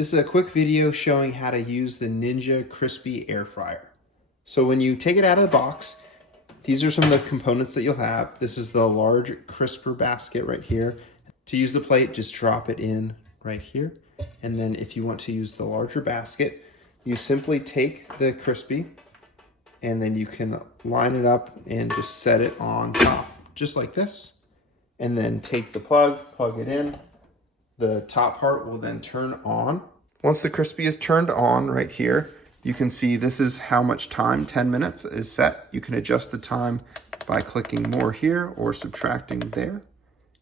This is a quick video showing how to use the Ninja Crispi air fryer. So when you take it out of the box, these are some of the components that you'll have. This is the large crisper basket right here. To use the plate, just drop it in right here. And then if you want to use the larger basket, you simply take the Crispi and then you can line it up and just set it on top, just like this. And then take the plug it in. The top part will then turn on. Once the Crispi is turned on right here, you can see this is how much time, 10 minutes is set. You can adjust the time by clicking more here or subtracting there.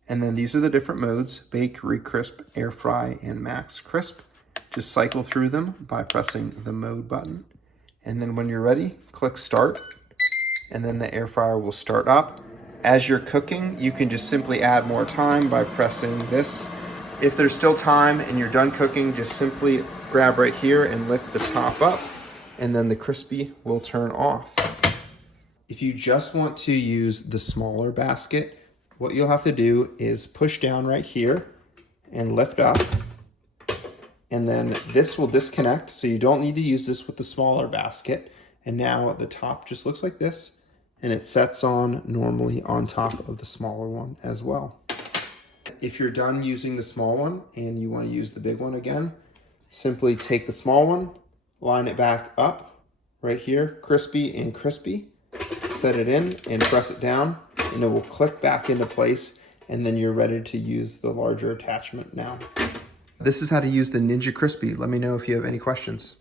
And then these are the different modes: bake, recrisp, air fry, and max crisp. Just cycle through them by pressing the mode button. And then when you're ready, click start, and then the air fryer will start up. As you're cooking, you can just simply add more time by pressing this. If there's still time and you're done cooking, just simply grab right here and lift the top up, and then the Crispi will turn off. If you just want to use the smaller basket, what you'll have to do is push down right here and lift up, and then this will disconnect, so you don't need to use this with the smaller basket. And now the top just looks like this, and it sets on normally on top of the smaller one as well. If you're done using the small one and you want to use the big one again, simply take the small one, line it back up right here, Crispi and Crispi, set it in and press it down, and it will click back into place, and then you're ready to use the larger attachment now. This is how to use the Ninja Crispi. Let me know if you have any questions.